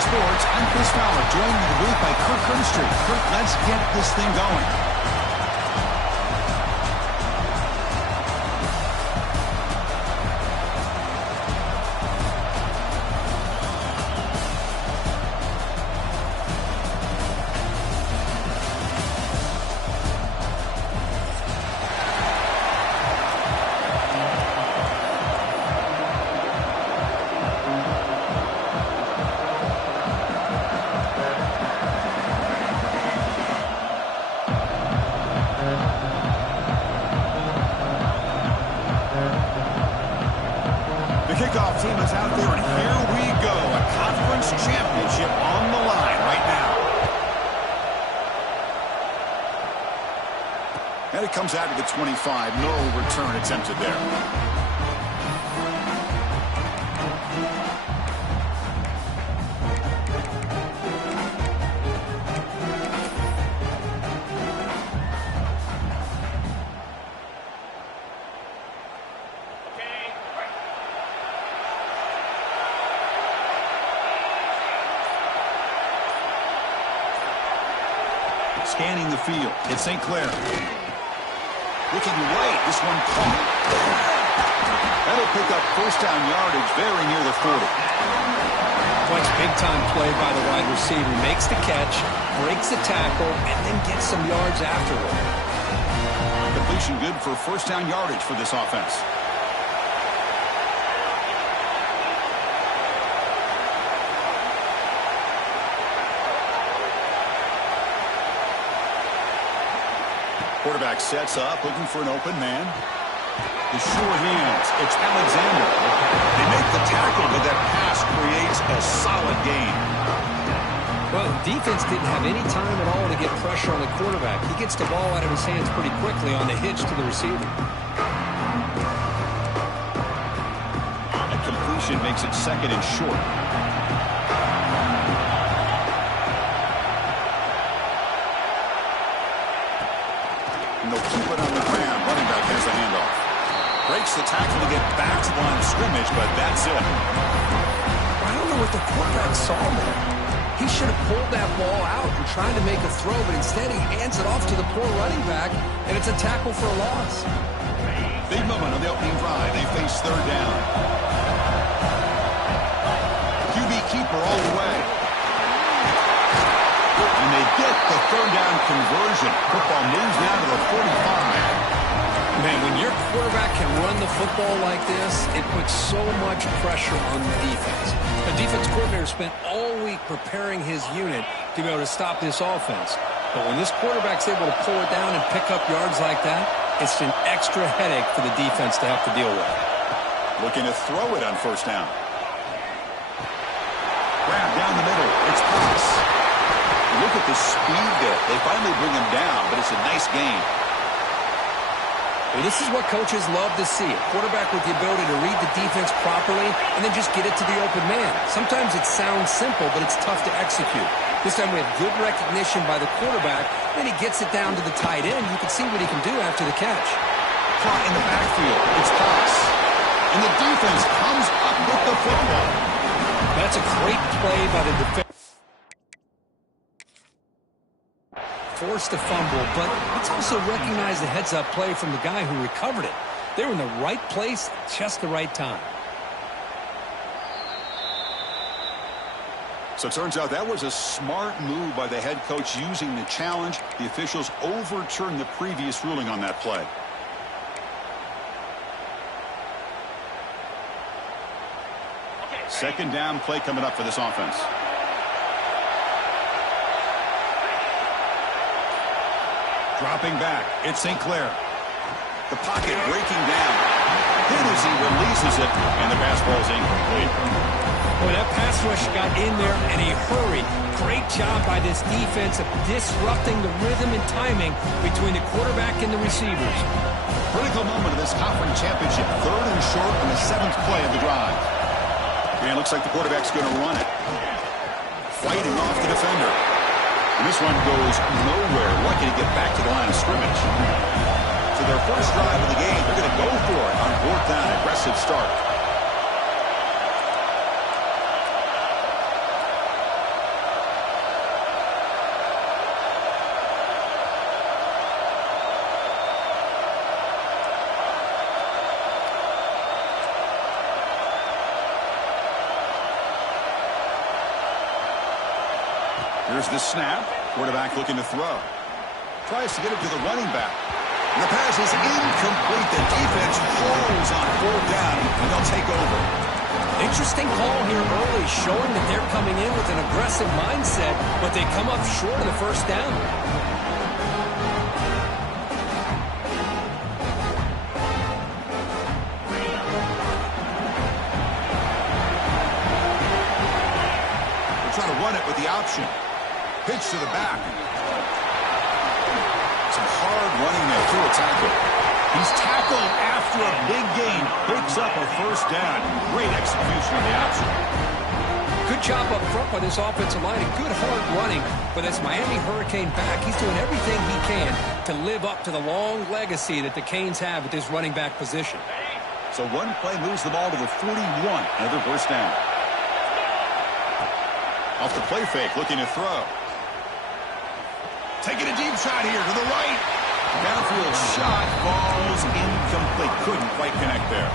Sports. I'm Chris Fowler, joined in the booth by Kirk Herbstreit. Kirk, let's get this thing going. Kickoff team is out there, and here we go. A conference championship on the line right now. And it comes out to the 25. No return attempted there. Scanning the field. It's St. Clair. Looking right. This one caught. That'll pick up first down yardage very near the 40. Quite big-time play by the wide receiver. Makes the catch, breaks the tackle, and then gets some yards afterward. Completion good for first down yardage for this offense. Quarterback sets up, looking for an open man. The sure hands. It's Alexander. They make the tackle, but that pass creates a solid gain. Well, the defense didn't have any time at all to get pressure on the quarterback. He gets the ball out of his hands pretty quickly on the hitch to the receiver. A completion makes it second and short. They'll keep it on the ground. Running back has the handoff. Breaks the tackle to get back to the line of scrimmage, but that's it. I don't know what the quarterback saw there. He should have pulled that ball out and tried to make a throw, but instead he hands it off to the poor running back, and it's a tackle for a loss. Big moment on the opening drive. They face third down. QB keeper all the way. And they get the third down conversion. Football moves now to the 45. Man, when your quarterback can run the football like this, it puts so much pressure on the defense. The defense coordinator spent all week preparing his unit to be able to stop this offense. But when this quarterback's able to pull it down and pick up yards like that, it's an extra headache for the defense to have to deal with. Looking to throw it on first down. Grab down the middle. It's pass. Look at the speed there. They finally bring him down, but it's a nice gain. Well, this is what coaches love to see. A quarterback with the ability to read the defense properly and then just get it to the open man. Sometimes it sounds simple, but it's tough to execute. This time we have good recognition by the quarterback. Then he gets it down to the tight end. You can see what he can do after the catch. Caught in the backfield. It's pass. And the defense comes up with the football. That's a great play by the defense. Forced to fumble, but let's also recognize the heads-up play from the guy who recovered it. They were in the right place at just the right time. So it turns out that was a smart move by the head coach using the challenge. The officials overturned the previous ruling on that play. Second down play coming up for this offense. Dropping back, it's St. Clair. The pocket breaking down. Hit as he releases it, and the pass ball is incomplete. Boy, that pass rush got in there in a hurry. Great job by this defense of disrupting the rhythm and timing between the quarterback and the receivers. Critical moment of this conference championship. Third and short on the 7th play of the drive. And it looks like the quarterback's going to run it. Fighting off the defender. And this one goes nowhere. Lucky to get back to the line of scrimmage. So their first drive of the game, they're going to go for it on 4th down. Aggressive start. Here's the snap. Quarterback looking to throw. Tries to get it to the running back. And the pass is incomplete. The defense holds on 4th down, and they'll take over. Interesting call here early, showing that they're coming in with an aggressive mindset, but they come up short of the 1st down. They're trying to run it with the option. Pitch to the back. Some hard running there through a tackle. He's tackled after a big gain. Picks up a 1st down. Great execution of the option. Good job up front by this offensive line. And good hard running for this Miami Hurricane back. He's doing everything he can to live up to the long legacy that the Canes have at this running back position. So one play moves the ball to the 41. Another 1st down. Off the play fake, looking to throw. Taking a deep shot here to the right. Downfield shot falls incomplete. Couldn't quite connect there.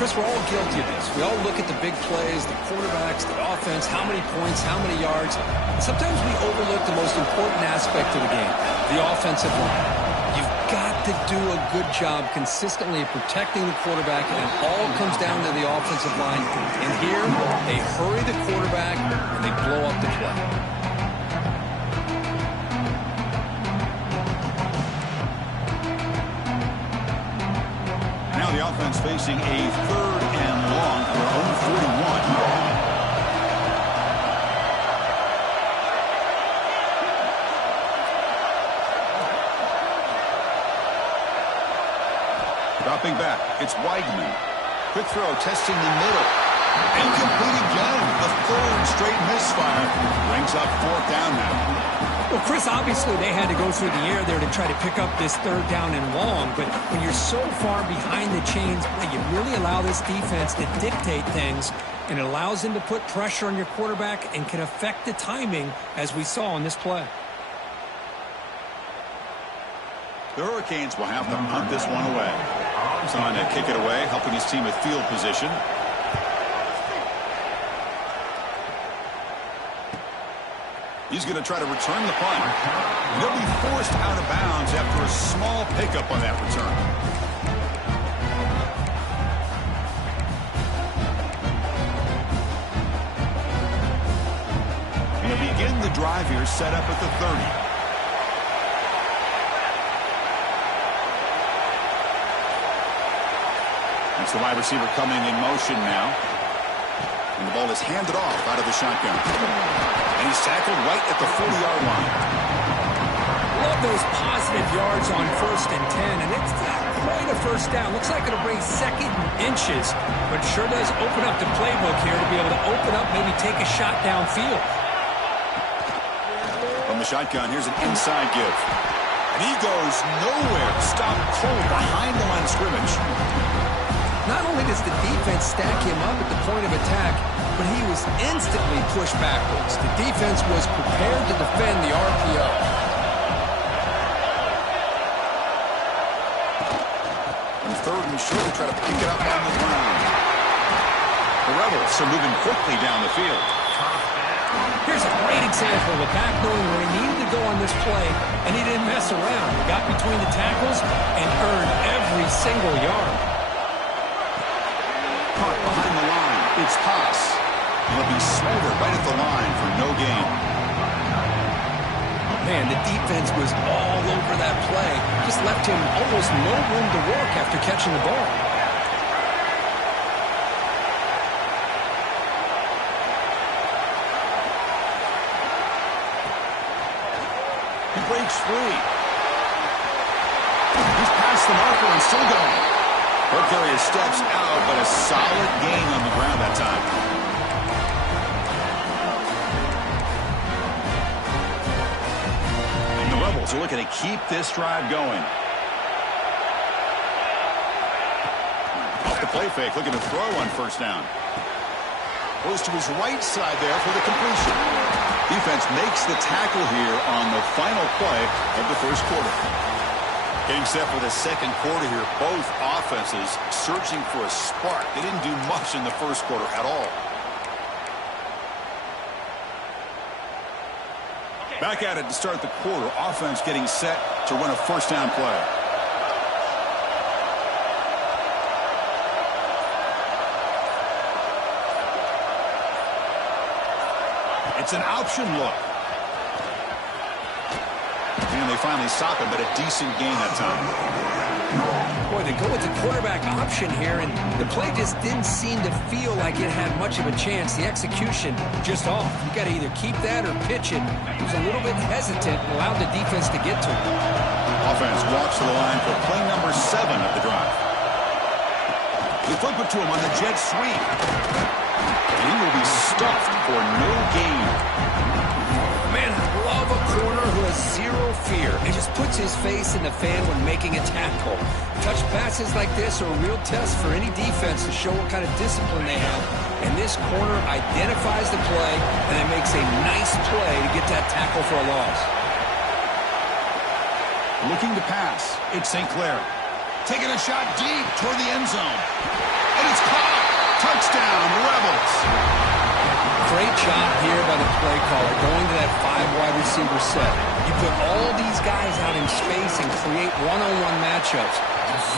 Chris, we're all guilty of this. We all look at the big plays, the quarterbacks, the offense, how many points, how many yards. Sometimes we overlook the most important aspect of the game, the offensive line. You've got to do a good job consistently of protecting the quarterback, and it all comes down to the offensive line. And here, they hurry the quarterback, and they blow up the play. Now the offense facing a 3rd and long for their own 41. Dropping back, it's Weidman. Quick throw, testing the middle. Incomplete again. The 3rd straight misfire. Brings up 4th down now. Well, Chris, obviously they had to go through the air there to try to pick up this 3rd down and long, but when you're so far behind the chains, you really allow this defense to dictate things, and it allows them to put pressure on your quarterback and can affect the timing, as we saw on this play. The Hurricanes will have to punt this one away. He's on to kick it away, helping his team with field position. He's going to try to return the punt. He'll be forced out of bounds after a small pickup on that return. Going to begin the drive here, set up at the 30. That's the wide receiver coming in motion now. And the ball is handed off out of the shotgun. And he's tackled right at the 40-yard line. Love those positive yards on 1st and 10, and it's not quite a 1st down. Looks like it'll bring 2nd and inches, but sure does open up the playbook here to be able to open up, maybe take a shot downfield. From the shotgun, here's an inside give. And he goes nowhere. Stopped cold behind the line of scrimmage. Not only does the defense stack him up at the point of attack, but he was instantly pushed backwards. The defense was prepared to defend the RPO. And 3rd and short, try to pick it up on the ground. The Rebels are moving quickly down the field. Here's a great example of a back knowing where he needed to go on this play, and he didn't mess around. He got between the tackles and earned every single yard. Caught behind the line. It's Haas. He'll be smothered right at the line for no gain. Man, the defense was all over that play. Just left him almost no room to work after catching the ball. He breaks free. He's past the marker and still going. Ball carrier steps out, but a solid gain on the ground that time. And the Rebels are looking to keep this drive going. Off the play fake, looking to throw on 1st down. Goes to his right side there for the completion. Defense makes the tackle here on the final play of the 1st quarter. Getting set for the 2nd quarter here. Both offenses searching for a spark. They didn't do much in the 1st quarter at all. Back at it to start the quarter. Offense getting set to run a first down play. It's an option look. And they finally stop it, but a decent gain that time. Boy, they go with the quarterback option here, and the play just didn't seem to feel like it had much of a chance. The execution just off. You got to either keep that or pitch it. He was a little bit hesitant, allowed the defense to get to him. Offense walks to the line for play number 7 of the drive. They flip it to him on the jet sweep. And he will be stuffed for no gain. Man, I love a corner who has zero fear and just puts his face in the fan when making a tackle. Touch passes like this are a real test for any defense to show what kind of discipline they have. And this corner identifies the play and then makes a nice play to get that tackle for a loss. Looking to pass. It's St. Clair. Taking a shot deep toward the end zone. And it's caught. Touchdown, Rebels. Great job here by the play caller going to that 5 wide receiver set. You put all these guys out in space and create one-on-one matchups.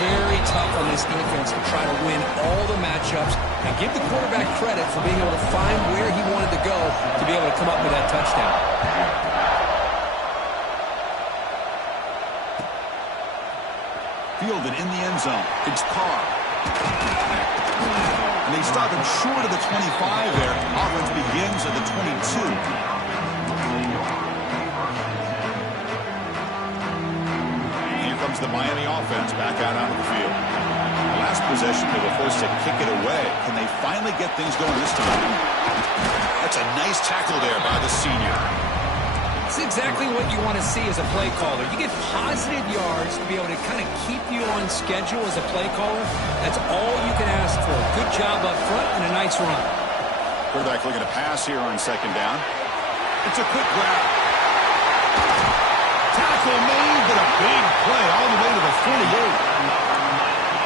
Very tough on this defense to try to win all the matchups and give the quarterback credit for being able to find where he wanted to go to be able to come up with that touchdown. Fielded in the end zone. It's Carr. And they stop him short of the 25 there. Offense begins at the 22. And here comes the Miami offense back out onto the field. The last possession, they were forced to kick it away. Can they finally get things going this time? That's a nice tackle there by the senior. It's exactly what you want to see as a play caller. You get positive yards to be able to kind of keep you on schedule as a play caller. That's all you can ask for. Good job up front and a nice run. Quarterback looking to pass here on second down. It's a quick grab. Tackle made, but a big play all the way to the 48.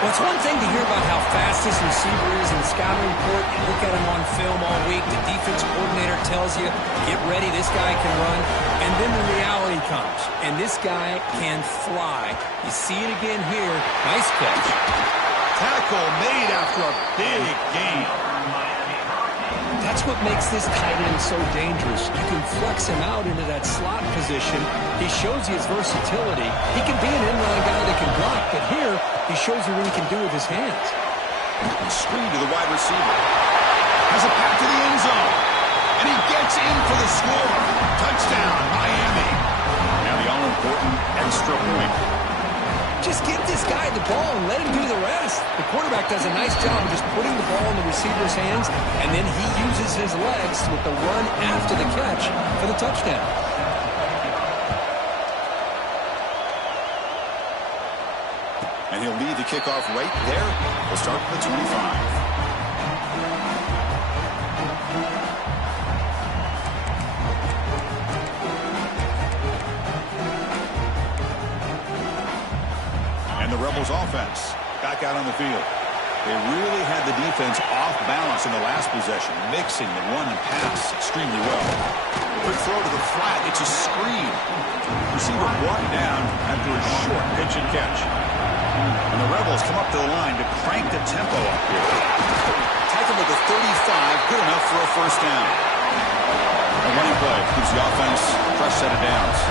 Well, it's one thing to hear about how fast this receiver is in the scouting report. You look at him on film all week. The defense coordinator tells you, get ready, this guy can run. And then the reality comes, and this guy can fly. You see it again here. Nice catch. Tackle made after a big gain. That's what makes this tight end so dangerous. You can flex him out into that slot position. He shows you his versatility. He can be an in-line guy that can block, but here he shows you what he can do with his hands. Screen to the wide receiver. Has a pass to the end zone. And he gets in for the score. Touchdown, Miami. Now the all-important extra point. Just give this guy the ball and let him do the rest. The quarterback does a nice job of just putting the ball in the receiver's hands, and then he uses his legs with the run after the catch for the touchdown. And he'll lead the kickoff right there. We'll start with the 25. The Rebels offense back out on the field. They really had the defense off balance in the last possession, mixing the run and pass extremely well. Quick throw to the flat. It's a screen. Receiver brought down after a short pitch and catch. And the Rebels come up to the line to crank the tempo up here. Tackle to the 35, good enough for a first down. A running play gives the offense a fresh set of downs.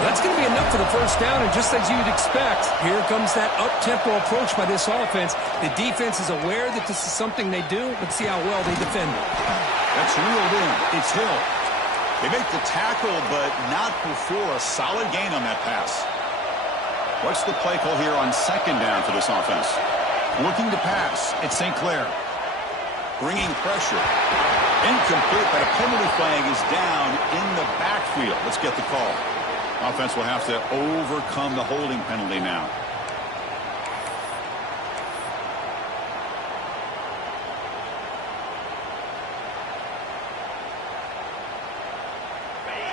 That's going to be enough for the first down, and just as you'd expect, here comes that up-tempo approach by this offense. The defense is aware that this is something they do. Let's see how well they defend it. That's reeled in. It's Hill. They make the tackle, but not before a solid gain on that pass. What's the play call here on second down for this offense? Looking to pass. It's St. Clair. Bringing pressure. Incomplete, but a penalty flag is down in the backfield. Let's get the call. Offense will have to overcome the holding penalty now.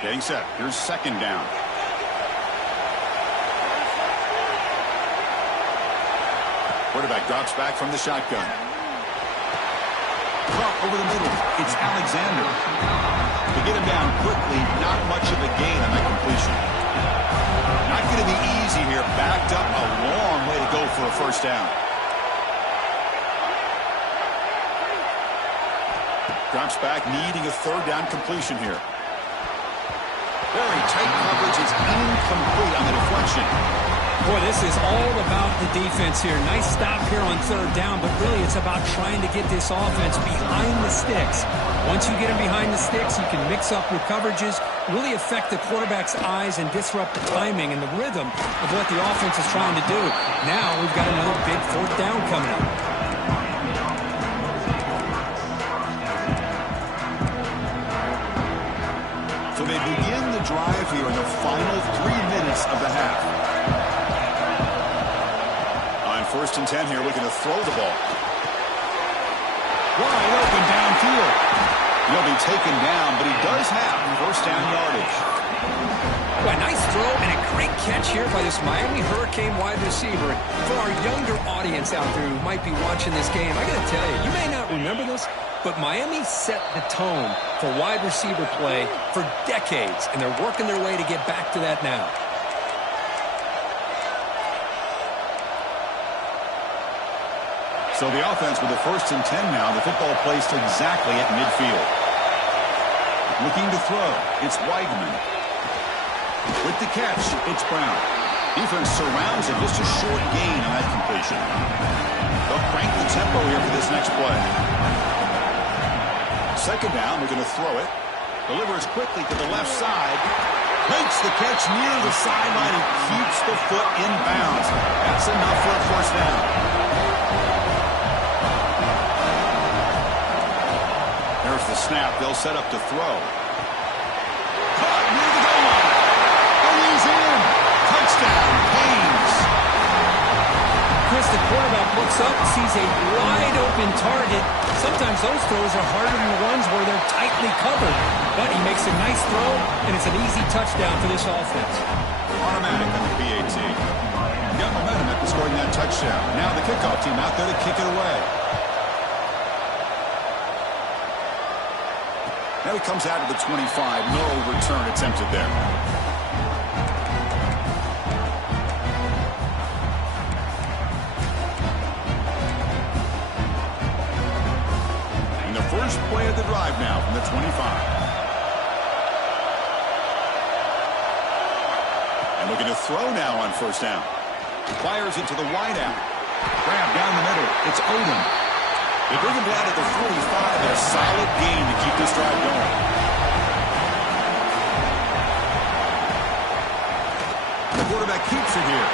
Getting set. Here's second down. Quarterback drops back from the shotgun. Crump over the middle. It's Alexander. To get him down quickly, not much of a gain on that completion. Not going to be easy here. Backed up a long way to go for a first down. Drops back, needing a third down completion here. Very tight coverage. It's incomplete on the deflection. Boy, this is all about the defense here. Nice stop here on third down, but really it's about trying to get this offense behind the sticks. Once you get them behind the sticks, you can mix up your coverages, really affect the quarterback's eyes and disrupt the timing and the rhythm of what the offense is trying to do. Now we've got another big fourth down coming up. So they begin the drive here in the final 3 minutes of the half. On 1st and 10 here, looking to throw the ball. Wide open downfield. He'll be taken down, but he does have first down yardage. Well, a nice throw and a great catch here by this Miami Hurricane wide receiver. For our younger audience out there who might be watching this game, I got to tell you, you may not remember this, but Miami set the tone for wide receiver play for decades, and they're working their way to get back to that now. So the offense with the 1st and 10 now. The football placed exactly at midfield. Looking to throw. It's Weigman. With the catch, it's Brown. Defense surrounds him. Just a short gain on that completion. They'll crank the tempo here for this next play. 2nd down, we're going to throw it. Delivers quickly to the left side. Makes the catch near the sideline and keeps the foot in bounds. That's enough for a first down. There's the snap. They'll set up to throw. Caught near the goal line. And he's in. Touchdown, Haynes. Chris, the quarterback looks up, sees a wide-open target. Sometimes those throws are harder than the ones where they're tightly covered. But he makes a nice throw, and it's an easy touchdown for this offense. Automatic on the PAT. Got momentum after scoring that touchdown. Now the kickoff team out there to kick it away. Now he comes out of the 25. No return attempted there. And the first play of the drive now from the 25. And looking to throw now on 1st down. Fires it to the wideout. Grab down the middle. It's Odom. They bring him down at the 45, and a solid gain to keep this drive going. The quarterback keeps it here.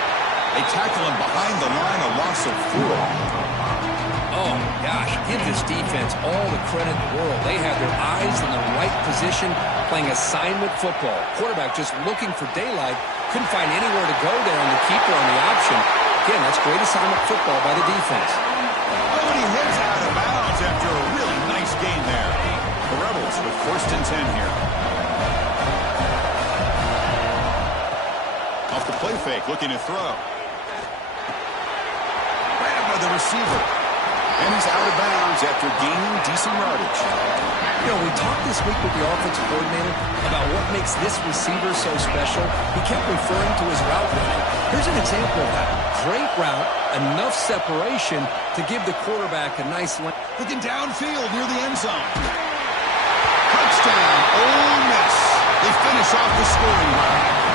They tackle him behind the line, a loss of 4. Oh, gosh, give this defense all the credit in the world. They have their eyes in the right position, playing assignment football. Quarterback just looking for daylight, couldn't find anywhere to go there, and the keeper on the option. Again, that's great assignment football by the defense. Oh, and he heads out of bounds after a really nice gain there. The Rebels with 1st and 10 here. Off the play fake, looking to throw. Grabbed by the receiver. And he's out of bounds after gaining decent yardage. You know, we talked this week with the offensive coordinator about what makes this receiver so special. He kept referring to his route running. Here's an example of that. Great route, enough separation to give the quarterback a nice length. Looking downfield near the end zone. Touchdown, Ole Miss. They finish off the scoring drive.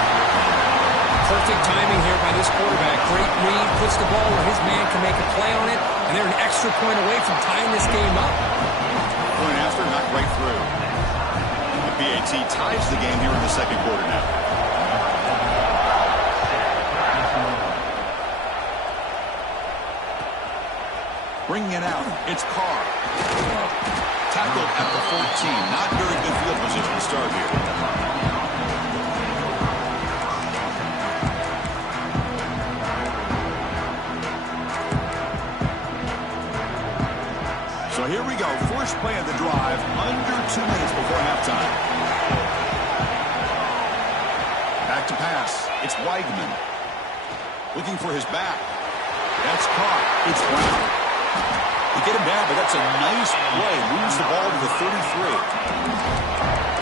Perfect timing here by this quarterback. Great read, puts the ball where his man can make a play on it, and they're an extra point away from tying this game up. Point after, not right through. The PAT ties the game here in the 2nd quarter now. Bringing it out, it's Carr. Tackled at the 14. Not very good field position to start here. So here we go. First play of the drive, under 2 minutes before halftime. Back to pass. It's Weigman. Looking for his back. That's caught. It's Brown. They get him down, but that's a nice play. Moves the ball to the 33.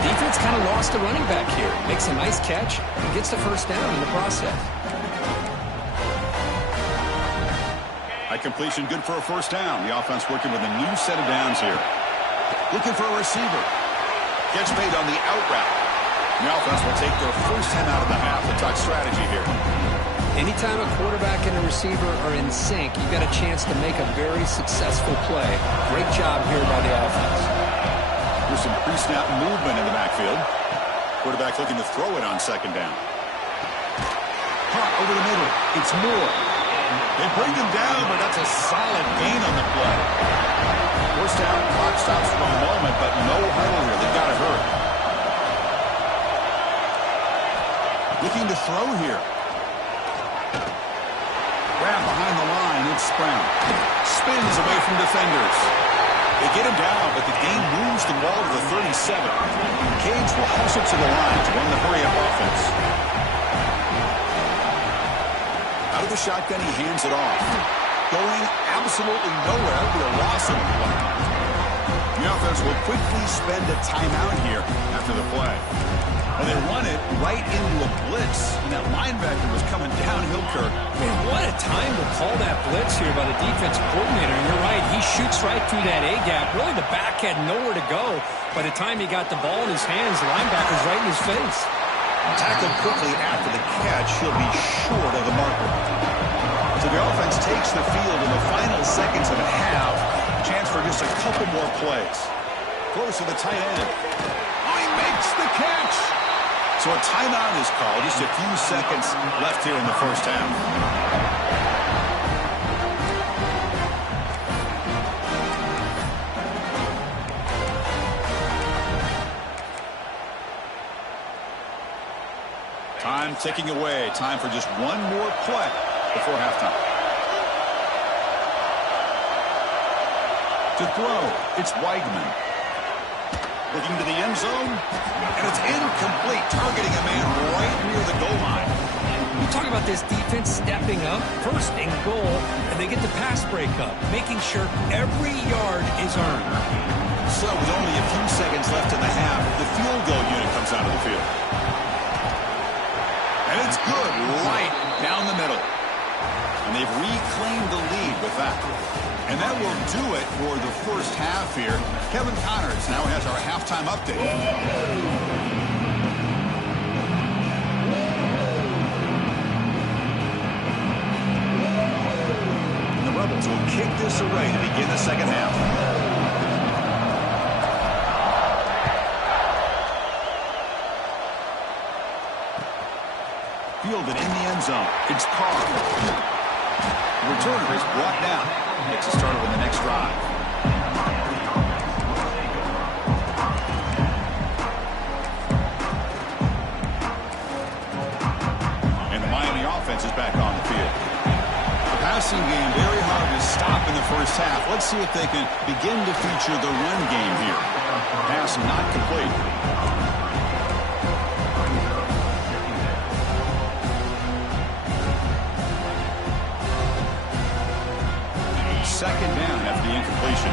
Defense kind of lost a running back here. Makes a nice catch and gets the first down in the process. High completion, good for a first down. The offense working with a new set of downs here. Looking for a receiver. Catch made on the out route. The offense will take their first 10 out of the half. The touch strategy here. Anytime a quarterback and a receiver are in sync, you've got a chance to make a very successful play. Great job here by the offense. There's some pre-snap movement in the backfield. Quarterback looking to throw it on second down. Caught over the middle. It's Moore. They bring him down, but that's a solid gain on the play. First down, clock stops for a moment, but no huddle here. They've got to hurry. Looking to throw here. Grab behind the line. It's Brown. Spins away from defenders. They get him down, but the gain moves the ball to the 37. Cage will hustle to the line to run the hurry-up offense. Out of the shotgun, he hands it off. Going absolutely nowhere. It'll be a loss on the play. The offense will quickly spend a timeout here after the play. And they run it right into a blitz. And that linebacker was coming downhill, Kirk. Man, what a time to call that blitz here by the defensive coordinator. And you're right, he shoots right through that A-gap. Really, the back had nowhere to go. By the time he got the ball in his hands, the linebacker's right in his face. Tackled quickly after the catch. He'll be short of the marker. So the offense takes the field in the final seconds of the half. Chance for just a couple more plays. Close to the tight end. Oh, he makes the catch. So a timeout is called. Just a few seconds left here in the first half. Time ticking away. Time for just one more play before halftime. To throw, it's Weigman. Looking to the end zone, and it's incomplete, targeting a man right near the goal line. You talk about this defense stepping up, first and goal, and they get the pass breakup, making sure every yard is earned. So with only a few seconds left in the half, the field goal unit comes out of the field. And it's good, right down the middle. And they've reclaimed the lead with that. And that will do it for the first half here. Kevin Connors now has our halftime update. And the Rebels will kick this away to begin the second half. Fielded in the end zone. It's Carr. The returner is brought down. Makes a start with the next drive. And the Miami offense is back on the field. The passing game very hard to stop in the first half. Let's see if they can begin to feature the run game here. Pass not complete. Second down after the incompletion.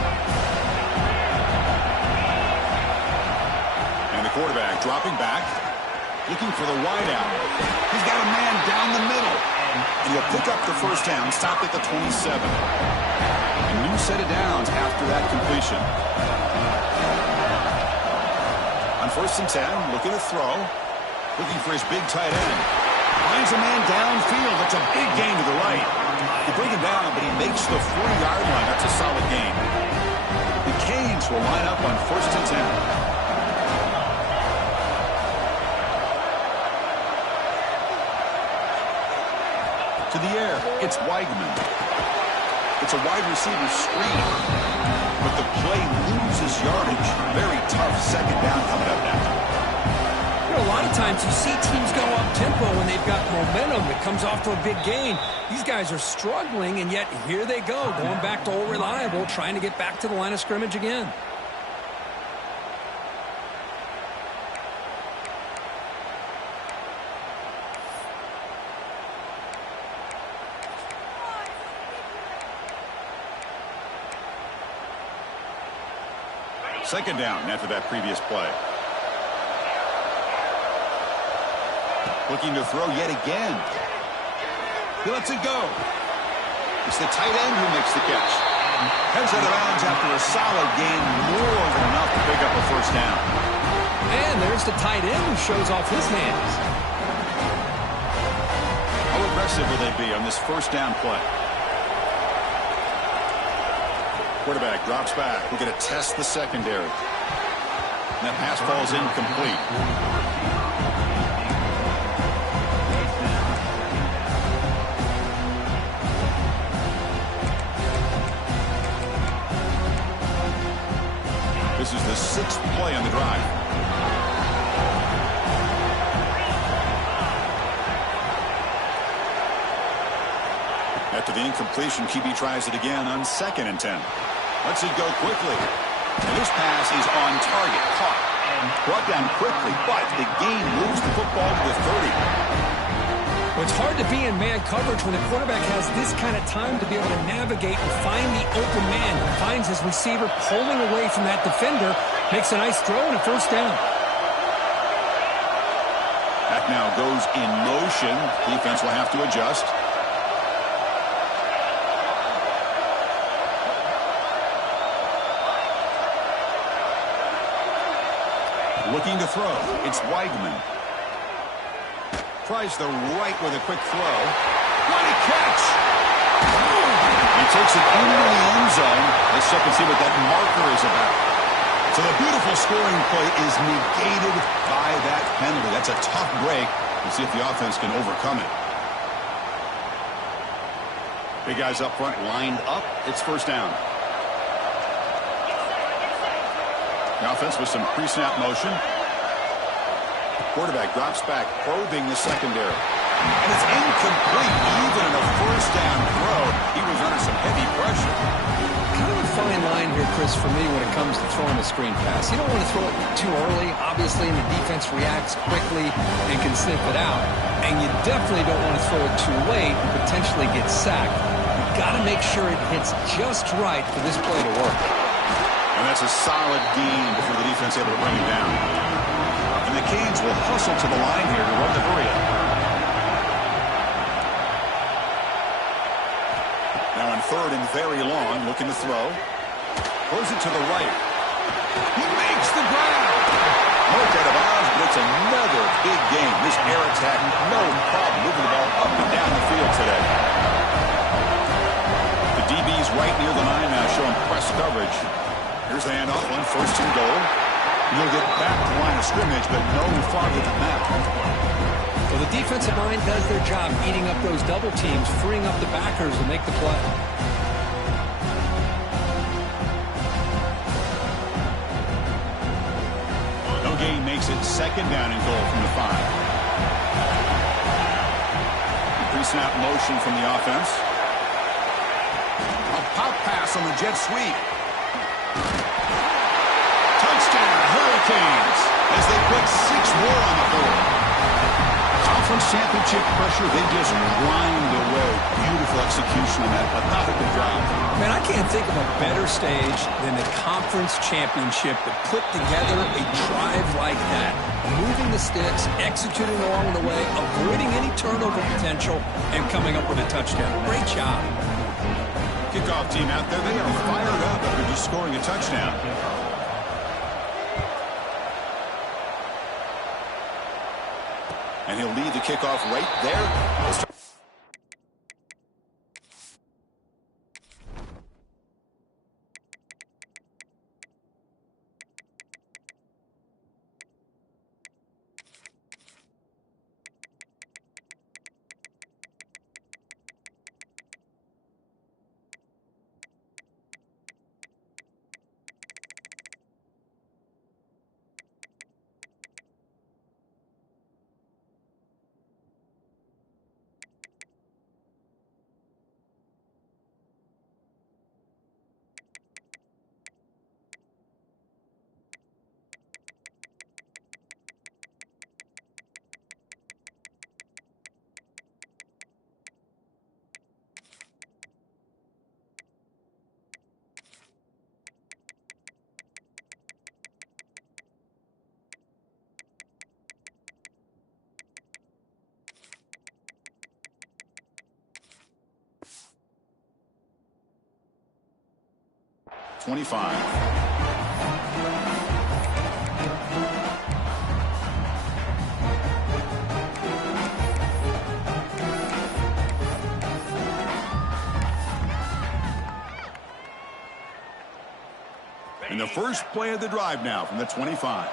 And the quarterback dropping back, looking for the wideout. He's got a man down the middle. And he'll pick up the first down, stopped at the 27. A new set of downs after that completion. On first and 10, looking to throw. Looking for his big tight end. Finds a man downfield. That's a big gain to the right. They bring him down, but he makes the 40-yard line. That's a solid gain. The Canes will line up on first and 10. To the air, it's Weigman. It's a wide receiver screen. But the play loses yardage. Very tough second down coming up now. A lot of times you see teams go up-tempo when they've got momentum that comes off to a big gain. These guys are struggling, and yet here they go, going back to old reliable, trying to get back to the line of scrimmage again. Second down after that previous play. Looking to throw yet again. He lets it go. It's the tight end who makes the catch. Heads out of bounds after a solid gain, more than enough to pick up a first down. And there's the tight end who shows off his hands. How aggressive will they be on this first down play? Quarterback drops back. We're going to test the secondary. And that pass falls incomplete. This is the 6th play on the drive. After the incompletion, QB tries it again on 2nd and 10. Lets it go quickly. And this pass is on target. Caught. Brought down quickly, but the gain moves the football to the 30. Well, it's hard to be in man coverage when the quarterback has this kind of time to be able to navigate and find the open man. Finds his receiver pulling away from that defender. Makes a nice throw and a first down. That now goes in motion. Defense will have to adjust. Looking to throw. It's Weigman. Tries the right with a quick throw. What a catch! He takes it into the end zone. Let's check and see what that marker is about. So the beautiful scoring play is negated by that penalty. That's a tough break. We'll see if the offense can overcome it. Big guys up front lined up. It's first down. The offense with some pre-snap motion. Quarterback drops back, probing the secondary. And it's incomplete. Even in a first down throw, he was under some heavy pressure. Kind of a fine line here, Chris, for me when it comes to throwing a screen pass. You don't want to throw it too early, obviously, and the defense reacts quickly and can sniff it out. And you definitely don't want to throw it too late and potentially get sacked. You've got to make sure it hits just right for this play to work. And that's a solid gain before the defense able to bring him down. And the Canes will hustle to the line here to run the hurry up. Now on 3rd and very long, looking to throw. Throws it to the right. He makes the grab. Marked out of bounds, but it's another big game. This air attack, no problem moving the ball up and down the field today. The DB's right near the 9 now, showing press coverage. Here's the handoff on 1st and goal. He'll get back to the line of scrimmage, but no farther than that. Well, the defensive line does their job eating up those double teams, freeing up the backers to make the play. No gain makes it 2nd down and goal from the 5. Pre-snap motion from the offense. A pop pass on the jet sweep. Touchdown, Hurricanes, as they put 6 more on the board. Conference championship pressure, they just grind away. Beautiful execution on that methodical drive. Man, I can't think of a better stage than the conference championship to put together a drive like that. Moving the sticks, executing along the way, avoiding any turnover potential, and coming up with a touchdown. Great job. Kickoff team out there, they are fired up after just scoring a touchdown. And he'll lead the kickoff right there. 25. And the first play of the drive now from the 25.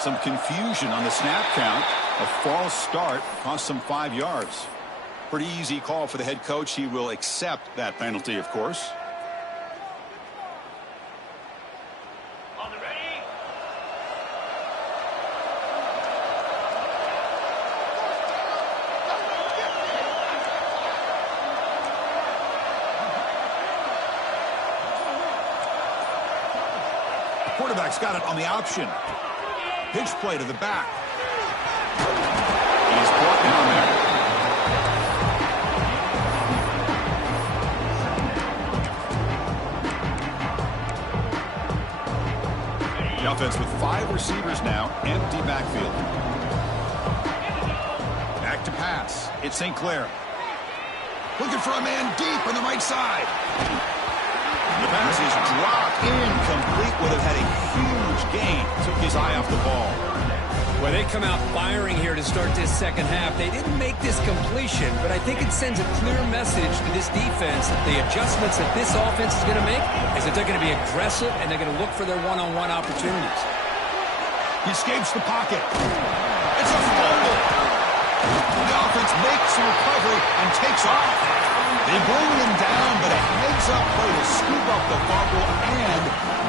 Some confusion on the snap count. A false start cost some 5 yards. Pretty easy call for the head coach. He will accept that penalty, of course. Quarterback's got it on the option. Pitch play to the back. And he's brought down there. The offense with 5 receivers now. Empty backfield. Back to pass. It's St. Clair. Looking for a man deep on the right side. The pass is dropped incomplete. Would have had a huge gain. Took his eye off the ball. Well, they come out firing here to start this second half. They didn't make this completion, but I think it sends a clear message to this defense that the adjustments that this offense is going to make is that they're going to be aggressive and they're going to look for their one-on-one opportunities. He escapes the pocket. It's a fumble. The offense makes the recovery and takes off. They bring him down, but a heads-up play to scoop up the fumble and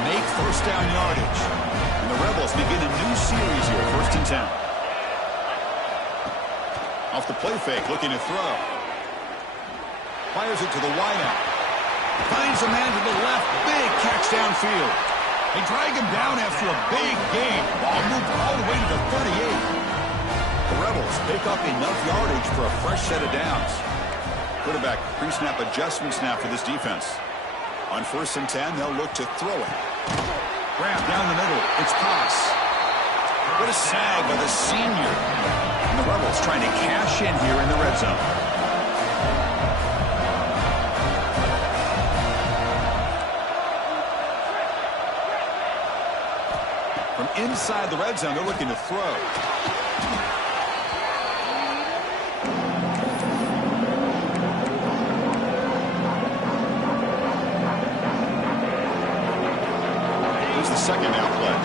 make first down yardage. And the Rebels begin a new series here, 1st and 10. Off the play fake, looking to throw. Fires it to the wideout. Finds a man to the left, big catch downfield. They drag him down after a big gain. Ball moved all the way to the 38. The Rebels pick up enough yardage for a fresh set of downs. Quarterback pre-snap adjustments now for this defense. On 1st and 10, they'll look to throw it. Grab down the middle. It's pass. What a sag by the senior. And the Rebels trying to cash in here in the red zone. From inside the red zone, they're looking to throw. Second down play.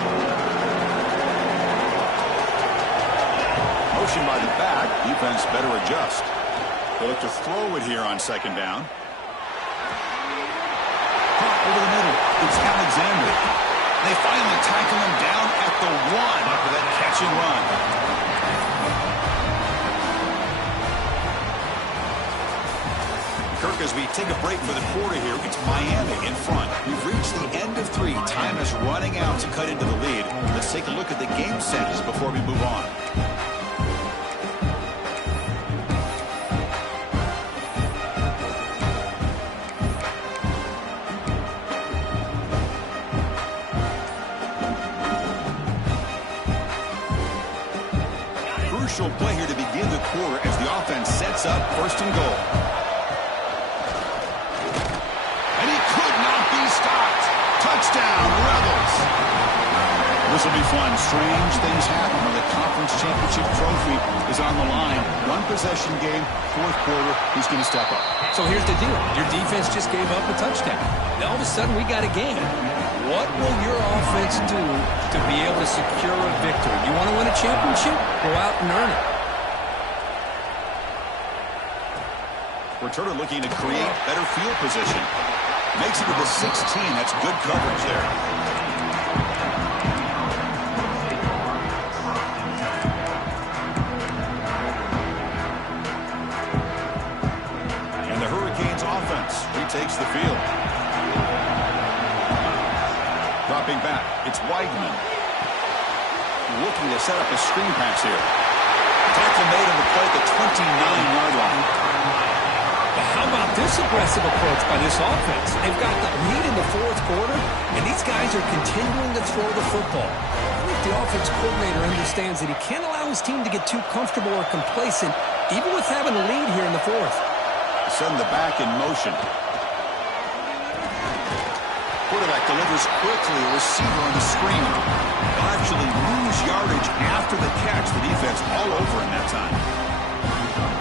Motion by the back. Defense better adjust. They look to throw it here on 2nd down. Caught over the middle. It's Alexander. They finally tackle him down at the 1 after that catch and run. Kirk, as we take a break for the quarter here, it's Miami in front. We've reached the end of 3. Time is running out to cut into the lead. Let's take a look at the game sets before we move on. Crucial play here to begin the quarter as the offense sets up 1st and goal. Touchdown, Rebels. This will be fun. Strange things happen when the conference championship trophy is on the line. 1-possession game, 4th quarter. Who's going to step up? So here's the deal. Your defense just gave up a touchdown. Now all of a sudden we got a game. What will your offense do to be able to secure a victory? You want to win a championship? Go out and earn it. Returner looking to create better field position. Makes it to the 16. That's good coverage there. And the Hurricanes offense retakes the field. Dropping back. It's Weidman. Looking to set up a screen pass here. Tackle made on the play at the 29-yard line. How about this aggressive approach by this offense. They've got the lead in the fourth quarter, and these guys are continuing to throw the football. I think the offense coordinator understands that he can't allow his team to get too comfortable or complacent, even with having a lead here in the fourth. Send the back in motion. Quarterback delivers quickly. Receiver on the screen. They'll actually lose yardage after the catch. The defense all over in that time.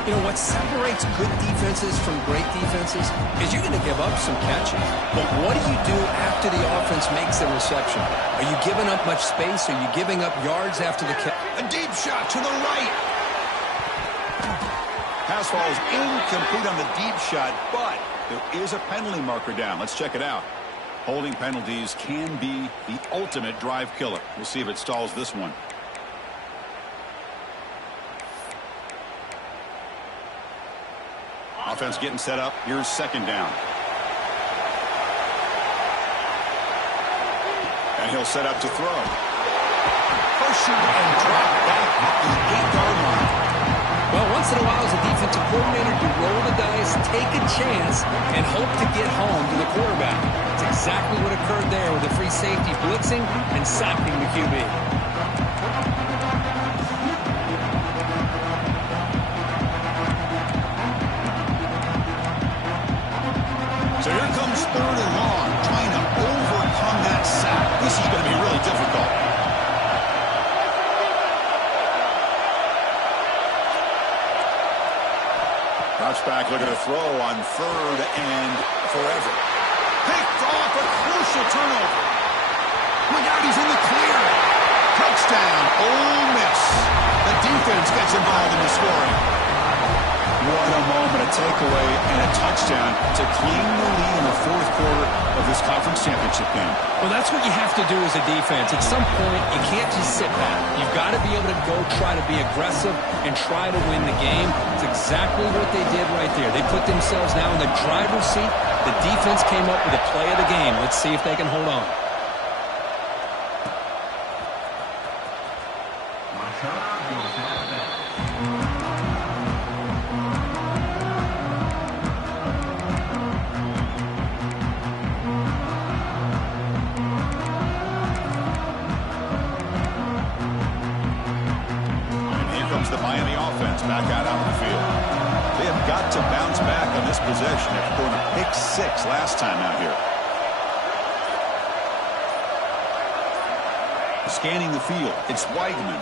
You know, what separates good defenses from great defenses is you're going to give up some catches. But what do you do after the offense makes the reception? Are you giving up much space? Are you giving up yards after the catch? A deep shot to the right. Pass falls incomplete on the deep shot, but there is a penalty marker down. Let's check it out. Holding penalties can be the ultimate drive killer. We'll see if it stalls this one. Offense getting set up. Here's second down. And he'll set up to throw. Pushing and drop back at the 8-yard line. Well, once in a while, as a defensive coordinator, you roll the dice, take a chance, and hope to get home to the quarterback. It's exactly what occurred there with the free safety blitzing and sacking the QB. So here comes third and long, trying to overcome that sack. This is going to be really difficult. Crouch back, looking to throw on third and forever. Picked off, a crucial turnover. Look out, he's in the clear. Touchdown, Ole Miss. The defense gets involved in the scoring. What a moment, a takeaway and a touchdown to claim the lead in the fourth quarter of this conference championship game. Well, that's what you have to do as a defense. At some point, you can't just sit back. You've got to be able to go try to be aggressive and try to win the game. It's exactly what they did right there. They put themselves now in the driver's seat. The defense came up with a play of the game. Let's see if they can hold on. The Miami offense back out on the field. They have got to bounce back on this possession after throwing a pick six last time out here. Scanning the field, it's Weigman.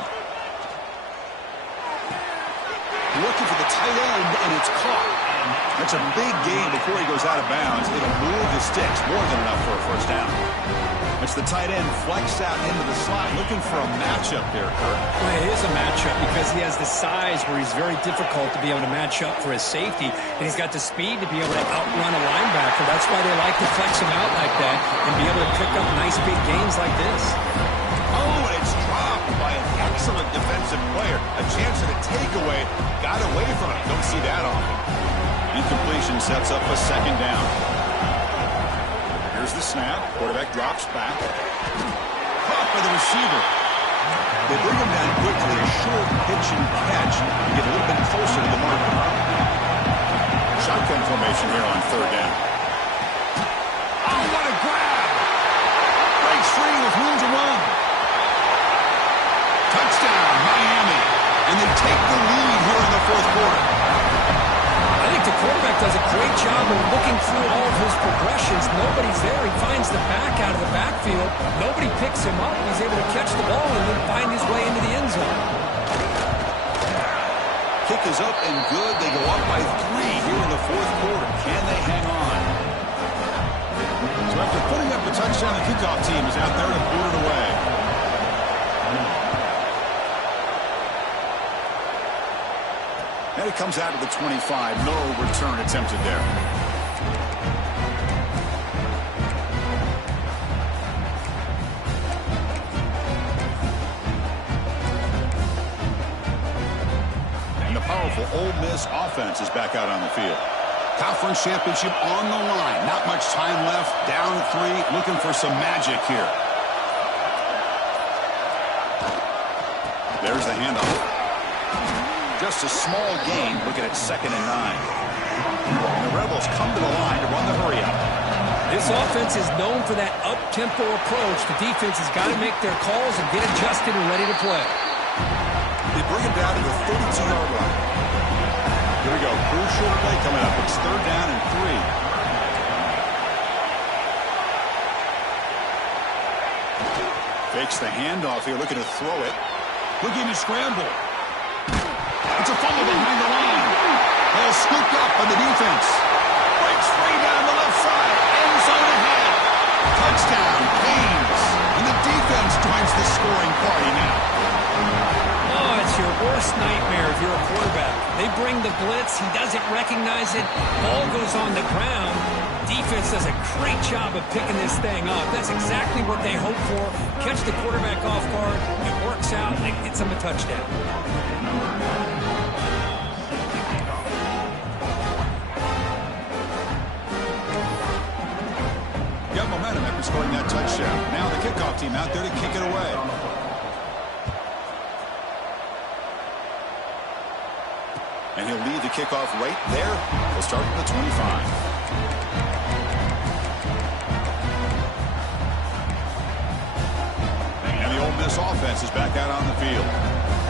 Looking for the tight end, and it's caught. That's a big gain before he goes out of bounds. It'll move the sticks, more than enough for a first down. It's the tight end flexed out into the slot, looking for a matchup there, Kurt. Well, it is a matchup because he has the size where he's very difficult to be able to match up for his safety, and he's got the speed to be able to outrun a linebacker. That's why they like to flex him out like that and be able to pick up nice big gains like this. Oh, and it's dropped by an excellent defensive player. A chance at a takeaway. Got away from it. Don't see that often. Incompletion sets up a second down. Here's the snap. Quarterback drops back. Caught by the receiver. They bring him down quickly. A short pitch and catch. Get a little bit closer to the marker. Shotgun formation here on third down. Oh, what a grab! Breaks free with room to run. Touchdown, Miami. And they take the lead here in the fourth quarter. I think the quarterback does a great job of looking through all of his progressions. Nobody's there. He finds the back out of the backfield. Nobody picks him up. He's able to catch the ball and then find his way into the end zone. Kick is up and good. They go up by 3 here in the fourth quarter. Can they hang on? So after putting up the touchdown, the kickoff team is out there to boot it away. And it comes out to the 25. No return attempted there. And the powerful Ole Miss offense is back out on the field. Conference championship on the line. Not much time left. Down 3. Looking for some magic here. There's the handoff. Just a small gain. Looking at 2nd and 9. The Rebels come to the line to run the hurry-up. This offense is known for that up-tempo approach. The defense has got to make their calls and get adjusted and ready to play. They bring it down to the 32-yard line. Here we go. Crucial play coming up. It's 3rd down and 3. Fakes the handoff here, looking to throw it. Looking to scramble. It's a fumble behind the line. Ball scooped up on the defense. Breaks free down the left side. End zone ahead. Touchdown, Haynes. And the defense joins the scoring party now. Oh, it's your worst nightmare if you're a quarterback. They bring the blitz. He doesn't recognize it. Ball goes on the ground. Defense does a great job of picking this thing up. That's exactly what they hope for. Catch the quarterback off guard. It works out, and it gets them a touchdown. Got momentum after scoring that touchdown. Now the kickoff team out there to kick it away. And he'll lead the kickoff right there. He'll start at the 25. This offense is back out on the field.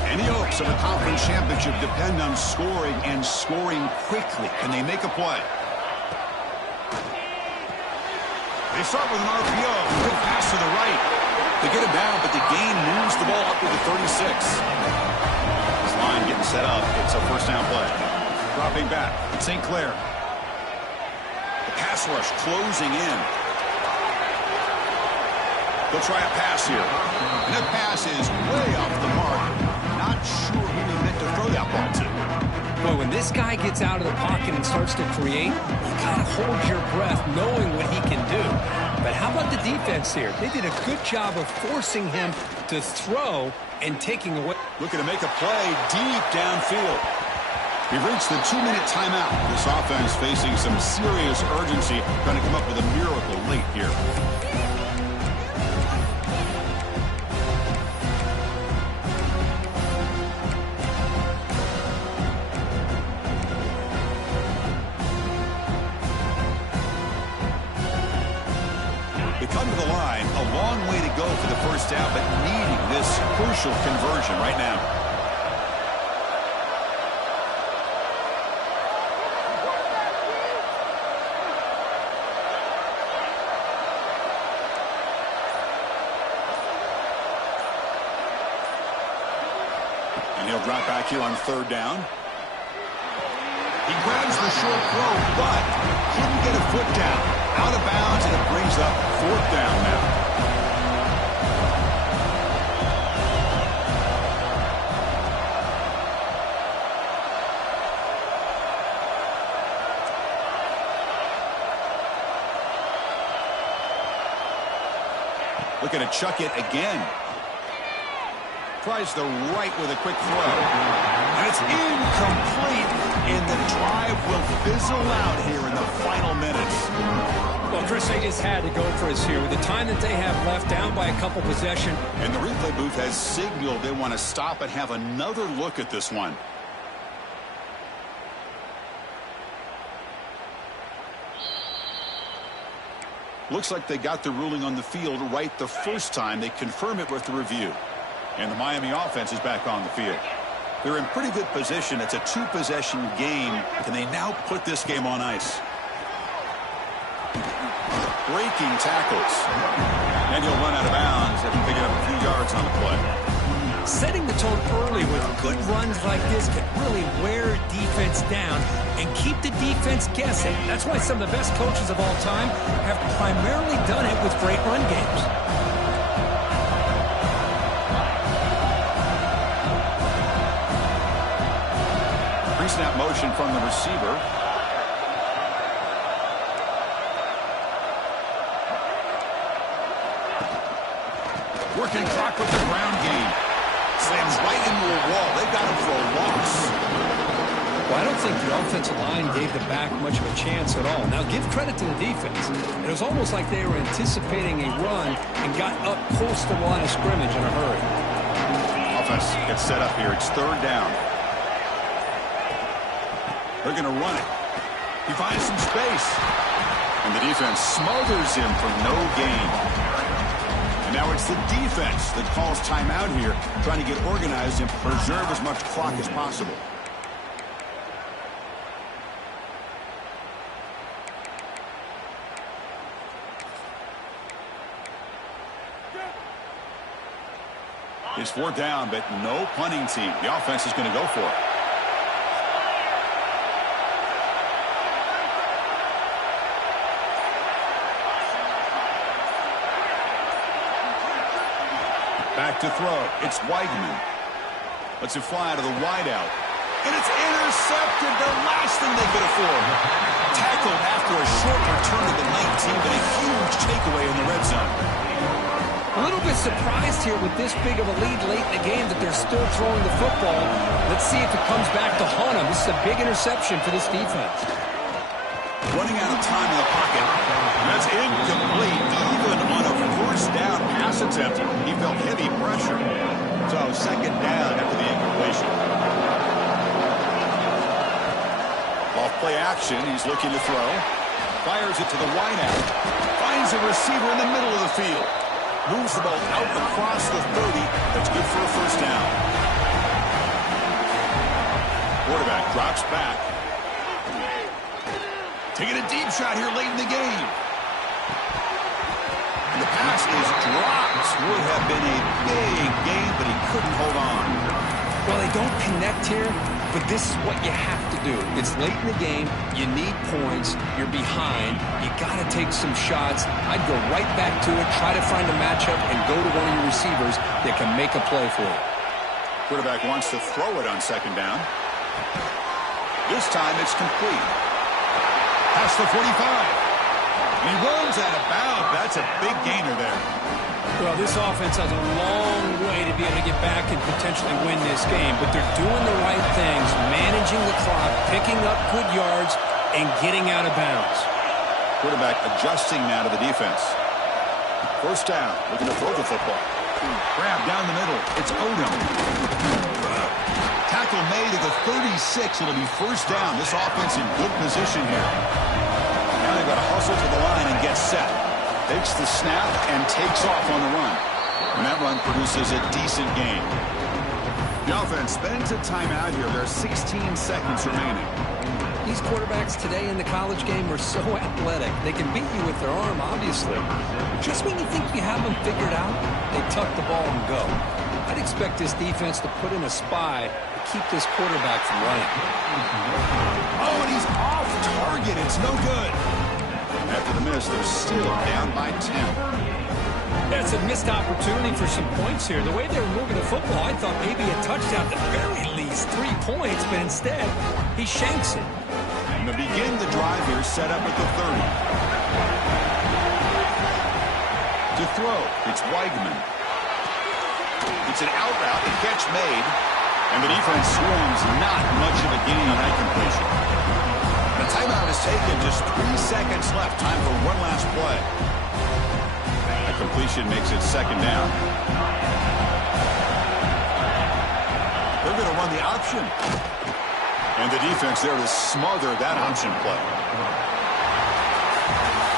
Any hopes of a conference championship depend on scoring and scoring quickly. Can they make a play? They start with an RPO. Quick pass to the right. They get it down, but the gain moves the ball up to the 36. This line getting set up. It's a 1st down play. Dropping back. It's St. Clair. The pass rush closing in. They'll try a pass here. And that pass is way off the mark. Not sure who he meant to throw that ball to. Boy, when this guy gets out of the pocket and starts to create, you kind of hold your breath knowing what he can do. But how about the defense here? They did a good job of forcing him to throw and taking away. Looking to make a play deep downfield. We've reached the 2-minute timeout. This offense facing some serious urgency, trying to come up with a miracle late here. Come to the line, a long way to go for the 1st down, but needing this crucial conversion right now. And he'll drop back here on 3rd down. He grabs the short throw, but couldn't get a foot down. Out of bounds, and it brings up 4th down now. Looking to chuck it again. Tries the right with a quick throw. And it's incomplete, and the drive will fizzle out here in the final minutes. Well, Chris, they just had to go for us here. With the time that they have left, down by a couple possession. And the replay booth has signaled they want to stop and have another look at this one. Looks like they got the ruling on the field right the first time. They confirm it with the review. And the Miami offense is back on the field. They're in pretty good position. It's a 2-possession game. Can they now put this game on ice? Breaking tackles. And he'll run out of bounds after picking up a few yards on the play. Setting the tone early with good runs like this can really wear defense down and keep the defense guessing. That's why some of the best coaches of all time have primarily done it with great run games. Pre-snap motion from the receiver. Working clock with the ground game. Slams right into a wall. They've got him for a loss. Well, I don't think the offensive line gave the back much of a chance at all. Now, give credit to the defense. It was almost like they were anticipating a run and got up close to the line of scrimmage in a hurry. Offense gets set up here. It's 3rd down. They're going to run it. He finds some space. And the defense smothers him for no gain. And now it's the defense that calls timeout here, trying to get organized and preserve as much clock as possible. It's 4th down, but no punting team. The offense is going to go for it. Back to throw. It's Weigman. Lets it fly out of the wideout. And it's intercepted. The last thing they could afford. Tackled after a short return to the 19, but a huge takeaway in the red zone. A little bit surprised here with this big of a lead late in the game that they're still throwing the football. Let's see if it comes back to haunt them. This is a big interception for this defense. Running out of time in the pocket. That's incomplete. Even on a 1st down pass attempt, he felt heavy pressure. So 2nd down after the incompletion. Off play action, he's looking to throw. Fires it to the wideout. Finds a receiver in the middle of the field. Moves the ball out across the 30. That's good for a 1st down. Quarterback drops back. Taking a deep shot here late in the game. And the pass is dropped. Would have been a big gain, but he couldn't hold on. Well, they don't connect here, but this is what you have to do. It's late in the game. You need points. You're behind. You got to take some shots. I'd go right back to it, try to find a matchup, and go to one of your receivers that can make a play for you. Quarterback wants to throw it on 2nd down. This time it's complete. Past the 45. And he runs out of bounds. That's a big gainer there. Well, this offense has a long way to be able to get back and potentially win this game, but they're doing the right things, managing the clock, picking up good yards, and getting out of bounds. Quarterback adjusting now to the defense. 1st down, looking to throw the football. Grab down the middle. It's Odom. Tackle made at the 36. It'll be 1st down. This offense in good position here. Now they've got to hustle to the line and get set. Takes the snap and takes off on the run. And that run produces a decent gain. The offense spends a timeout here. There are 16 seconds remaining. These quarterbacks today in the college game are so athletic. They can beat you with their arm, obviously. Just when you think you have them figured out, they tuck the ball and go. I'd expect this defense to put in a spy to keep this quarterback from running. Oh, and he's off target. It's no good. After the miss, they're still down by 10. That's a missed opportunity for some points here. The way they were moving the football, I thought maybe a touchdown, at the very least 3 points, but instead, he shanks it. And to begin the drive here, set up at the 30. To throw, it's Weigman. It's an out route, the catch made, and the defense swarms not much of a gain on that completion. The timeout is taken, just 3 seconds left. Time for one last play. That completion makes it 2nd down. They're going to run the option. And the defense there to smother that option play.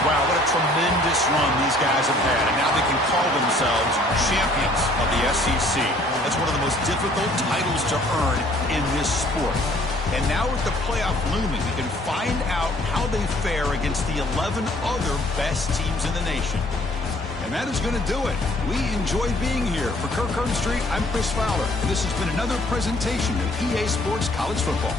Wow, what a tremendous run these guys have had. And now they can call themselves champions of the SEC. That's one of the most difficult titles to earn in this sport. And now with the playoff looming, we can find out how they fare against the 11 other best teams in the nation. And that is going to do it. We enjoyed being here. For Kirk Street, I'm Chris Fowler. And this has been another presentation of EA Sports College Football.